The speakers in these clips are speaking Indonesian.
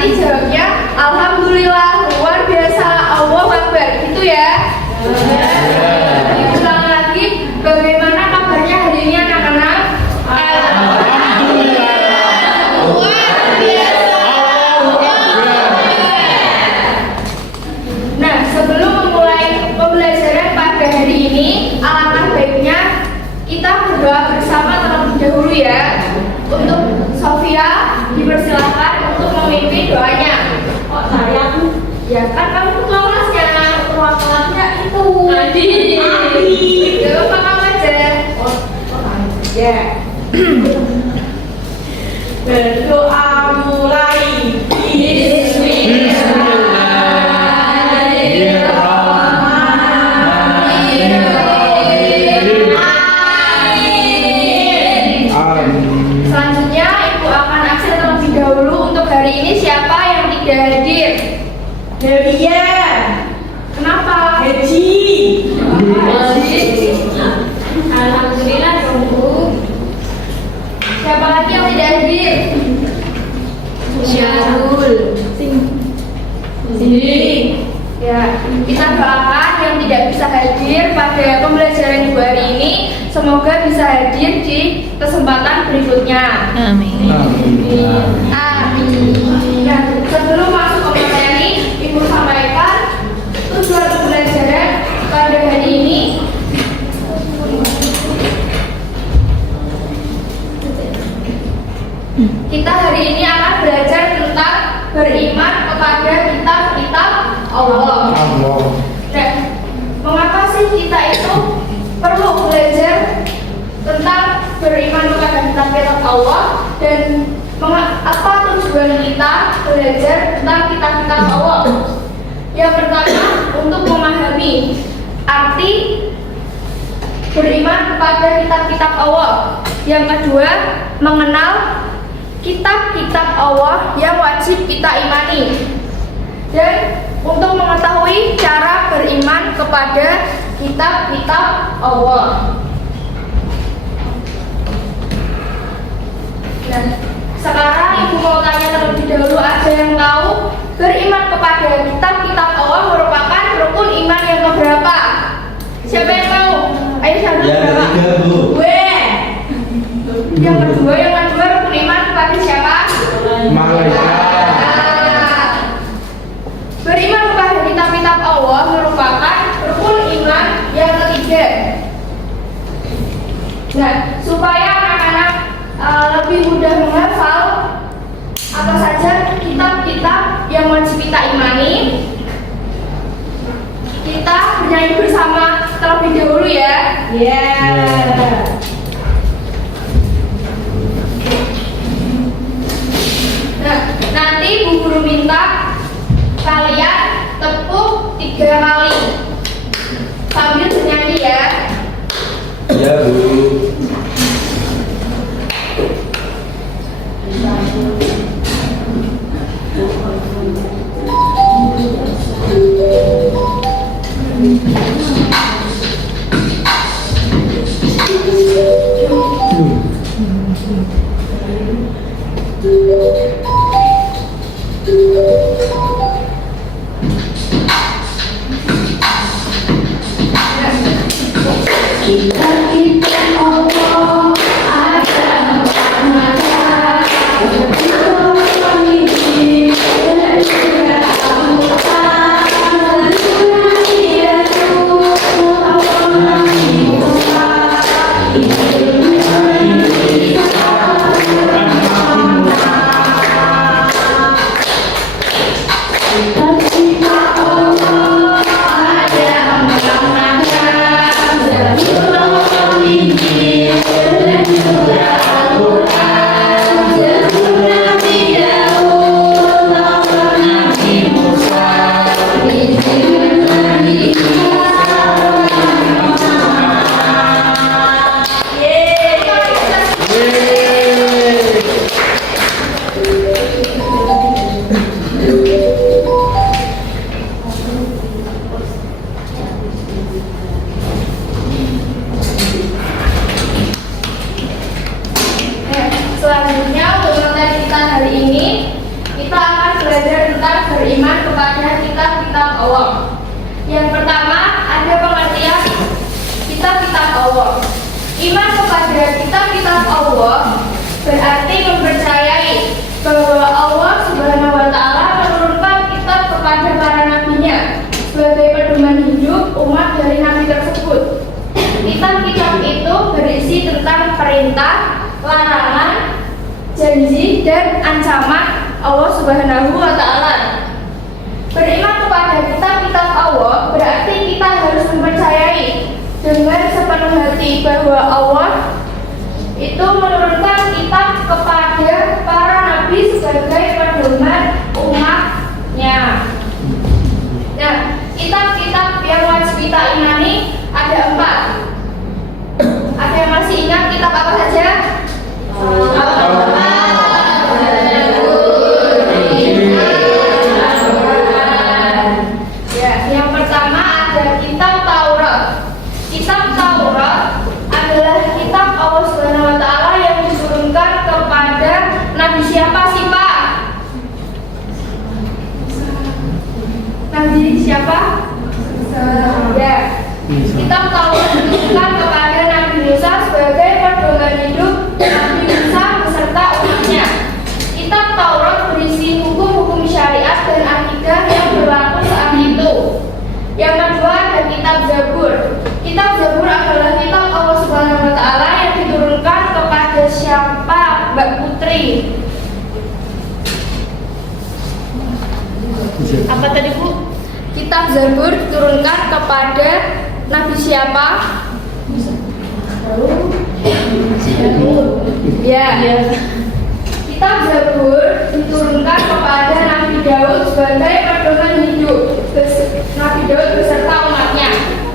nanti jawabnya alhamdulillah, luar biasa, Allahu Akbar, gitu ya. Ulang lagi, bagaimana kabarnya hari ini anak-anak? Alhamdulillah, luar biasa, Allahu Akbar. Nah, sebelum memulai pembelajaran pada hari ini, alangkah baiknya kita berdoa bersama terlebih dahulu ya. Untuk Sofia dipersilakan untuk memimpin doanya. Kok saya? Ya kan kamu ketua kelasnya. Ketua kelasnya itu Adi. Ya lupa kamu aja. Ya. Berdoa mulai. Selanjutnya Ibu akan absen terlebih dahulu. Untuk hari ini siapa yang tidak hadir? Delia. Kenapa? Haji. Alhamdulillah dong Bu. Siapa lagi yang tidak hadir? Syarul. Ya, kita doakan yang tidak bisa hadir pada pembelajaran Ibu hari ini, semoga bisa hadir di kesempatan berikutnya. Amin. Amin. Nah, sebelum masuk ke materi, Ibu sampaikan tujuan pembelajaran pada hari ini. Kita hari ini akan belajar tentang beriman kepada kitab-kitab Allah. Nah, mengapa sih kita itu perlu belajar tentang beriman kepada kitab-kitab Allah, dan apa tujuan kita belajar tentang kitab-kitab Allah? Yang pertama, untuk memahami arti beriman kepada kitab-kitab Allah. Yang kedua, mengenal kitab-kitab Allah yang wajib kita imani. Dan untuk mengetahui cara beriman kepada kitab-kitab Allah. Nah, sekarang Ibu mau tanya terlebih dahulu, ada yang tahu beriman kepada kitab-kitab Allah merupakan rukun iman yang keberapa? Siapa yang tahu? Ayo siapa yang berapa? Gue. Yang kedua rukun iman kepada siapa? Malaikat. Beriman kepada kitab-kitab Allah merupakan rukun iman yang ketiga. Nah, supaya anak-anak lebih mudah menghafal apa saja kitab-kitab yang wajib kita imani, kita bernyanyi bersama terlebih dahulu ya. Nah, nanti Bu Guru minta kalian tepuk 3 kali sambil bernyanyi ya. Ya Bu. Kitab-kitab Allah ada makna, kehidupan ini dan juga Al-Quran, dia tuh Allah Iman kepada kitab-kitab Allah berarti mempercayai bahwa Allah Subhanahu wa Ta'ala menurunkan kitab kepada para nabinya sebagai pedoman hidup umat dari nabi tersebut. Kitab-kitab itu berisi tentang perintah, larangan, janji, dan ancaman Allah Subhanahu wa Ta'ala. Beriman kepada kitab-kitab Allah berarti kita harus mempercayai dengan sepenuh hati bahwa Allah itu menurunkan kitab kepada para nabi sebagai pedoman umatnya. Nah, kitab-kitab yang wajib kita imani ada 4. Ada yang masih ingat kitab apa saja? Ya, yang pertama ada kitab Taurat. Kitab Taurat adalah kitab Allah Subhanahu wa Ta'ala yang diturunkan kepada nabi siapa sih, Pak? Nabi siapa? Ya. Kitab Taurat diturunkan kepada Nabi Musa sebagai pedoman hidup Nabi Musa beserta umatnya. Kitab Taurat berisi hukum-hukum syariat dan akidah yang berlaku saat itu. Yang kedua ada kitab Zabur. Kitab Zabur adalah kitab Allah Subhanahu wa Ta'ala yang diturunkan kepada siapa, Mbak Putri? Apa tadi, Bu? Kitab Zabur diturunkan kepada Nabi siapa? Ya. Kitab Zabur diturunkan kepada Nabi Daud sebagai pedoman hidup Nabi Daud beserta umatnya.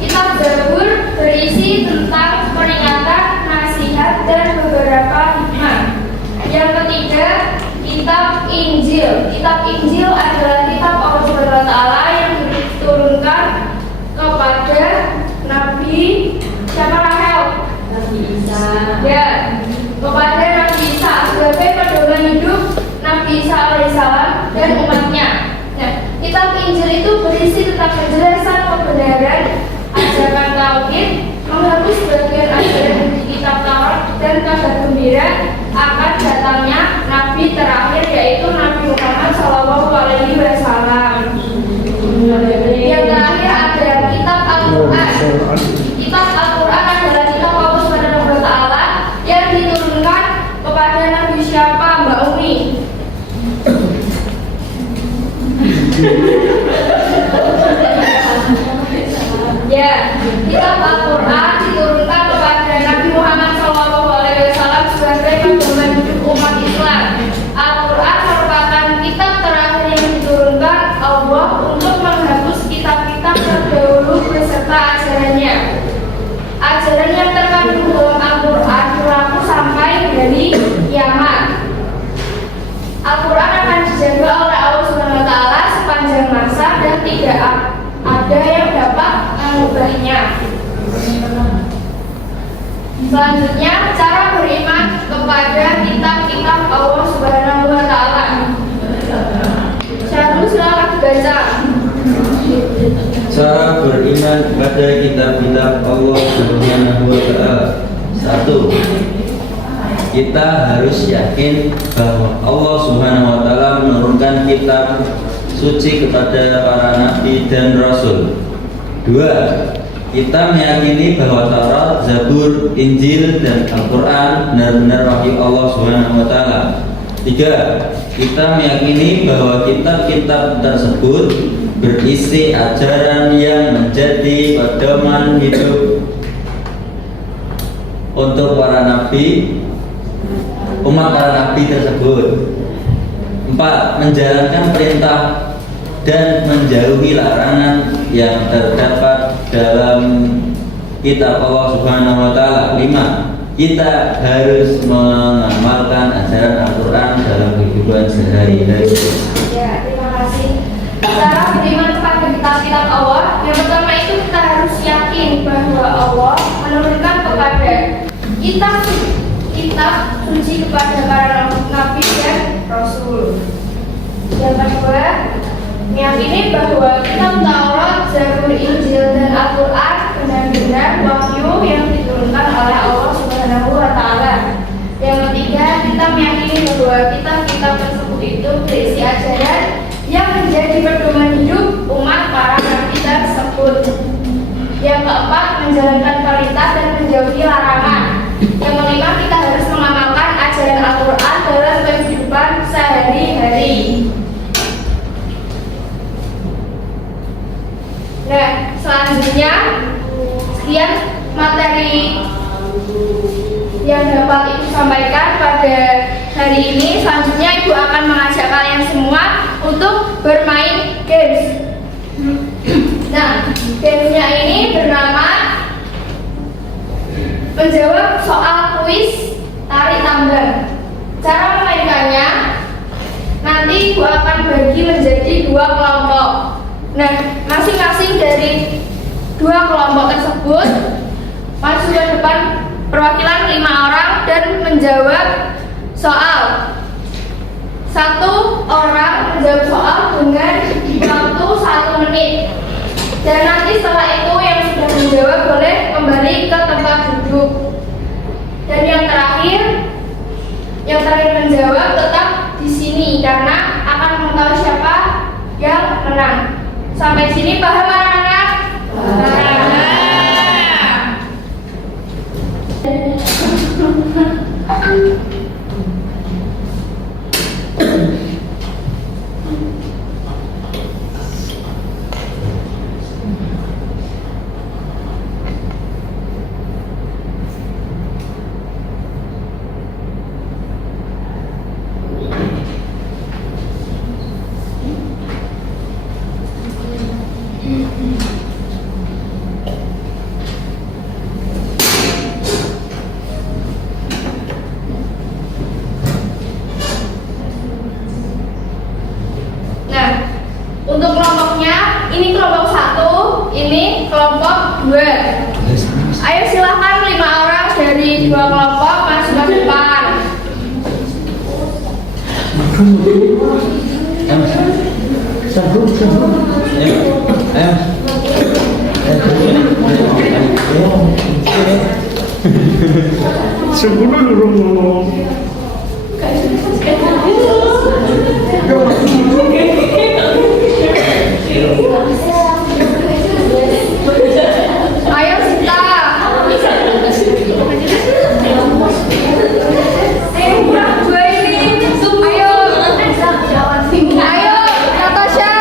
Kitab Zabur berisi tentang peringatan, nasihat, dan beberapa hikmah. Yang ketiga, kitab Injil. Kitab Injil adalah kitab Allah Subhanahu wa Ta'ala yang diturunkan kepada Nabi siapa, Rahel? Nabi Isa. Ya, kepada Nabi Isa sebagai pedoman hidup Nabi Isa alaihissalam dan umatnya. Nah, kitab Injil itu berisi tentang penjelasan kebenaran, ajaran tauhid, menghapus sebagian ajaran di kitab Taurat dan kabar gembira akan datangnya Nabi terakhir yaitu Nabi Muhammad SAW. Yang terakhir ada kitab Al-Quran. Kitab Al-Quran adalah kitab Allah Subhanahu wa Ta'ala yang diturunkan kepada Nabi siapa, Mbak Umi? Ya, kitab Al-Quran diturunkan kepada Nabi Muhammad SAW sebagai pedoman hidup umat Islam. Al-Quran merupakan kitab terakhir yang diturunkan Allah untuk menghapus kitab-kitab terdahulu beserta ajarannya. Ajaran yang terkandung dalam Al-Quran berlaku sampai dari kiamat. Al-Quran akan dijaga oleh Allah Subhanahu wa Ta'ala sepanjang masa dan tidak ada yang dapat mengubahnya. Selanjutnya, cara beriman kepada kitab-kitab Allah Subhanahu wa Ta'ala. Syahrul, silakan dibaca. Cara beriman kepada kitab-kitab Allah Subhanahu wa Ta'ala. 1. Kita harus yakin bahwa Allah Subhanahu wa Ta'ala menurunkan kitab suci kepada para nabi dan rasul. 2. Kita meyakini bahwa Taurat, Zabur, Injil, dan Al-Quran benar-benar wahyu Allah Subhanahu wa Ta'ala. 3. Kita meyakini bahwa kitab-kitab tersebut berisi ajaran yang menjadi pedoman hidup untuk para nabi, umat para nabi tersebut. 4. Menjalankan perintah dan menjauhi larangan yang terdapat dalam kitab Allah Subhanahu wa Ta'ala. 5. Kita harus mengamalkan ajaran Al-Quran dalam kehidupan sehari-hari. Ya, terima kasih. Cara beriman kepada kitab-kitab Allah, yang pertama itu kita harus yakin bahwa Allah menurunkan kepada kitab suci kepada para nabi dan rasul. Yang kedua, meyakini bahwa kitab Taurat, Zabur, Injil, dan Al-Quran benar-benar wahyu yang diturunkan oleh Allah bahwa kitab-kitab tersebut itu berisi ajaran yang menjadi pedoman hidup umat para nabi tersebut. Yang keempat, menjalankan perintah dan menjauhi larangan. Yang kelima, kita harus mengamalkan ajaran Al-Quran dalam kehidupan sehari-hari. Nah, selanjutnya sekian materi yang dapat Ibu sampaikan pada hari ini. Selanjutnya Ibu akan mengajak kalian semua untuk bermain games. Nah, gamesnya ini bernama menjawab soal kuis tarik tambang. Cara memainkannya, nanti Ibu akan bagi menjadi 2 kelompok. Nah, masing-masing dari 2 kelompok tersebut maju ke depan perwakilan 5 orang dan menjawab soal. 1 orang menjawab soal dengan waktu 1 menit. Dan nanti setelah itu yang sudah menjawab boleh kembali ke tempat duduk. Dan yang terakhir menjawab tetap di sini karena akan mengetahui siapa yang menang. Sampai sini paham anak-anak? Paham. Nah, untuk kelompoknya, ini kelompok 1, ini kelompok 2. Ayo silakan 5 orang dari 2 kelompok masuk ke depan. Sebelum ngomong. Ayo Sita. Dua ini. Ayo Natasha.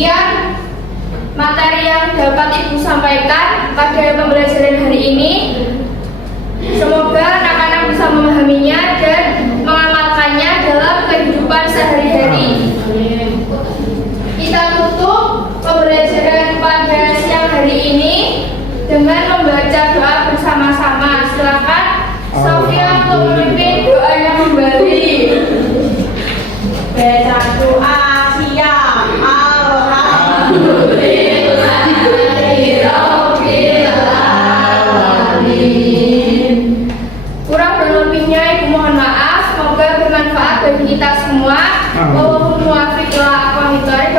Demikian materi yang dapat Ibu sampaikan pada pembelajaran hari ini. Semoga anak-anak bisa memahaminya dan mengamalkannya dalam kehidupan sehari-hari. Kita tutup pembelajaran pada siang hari ini dengan membaca doa bersama-sama. Silakan Sofia untuk memimpin doanya kembali. Baca doa siap. Kurang dan lebihnya Ibu mohon maaf. Semoga bermanfaat bagi kita semua. Wallahul muwaffiq ila aqwamit thoriq.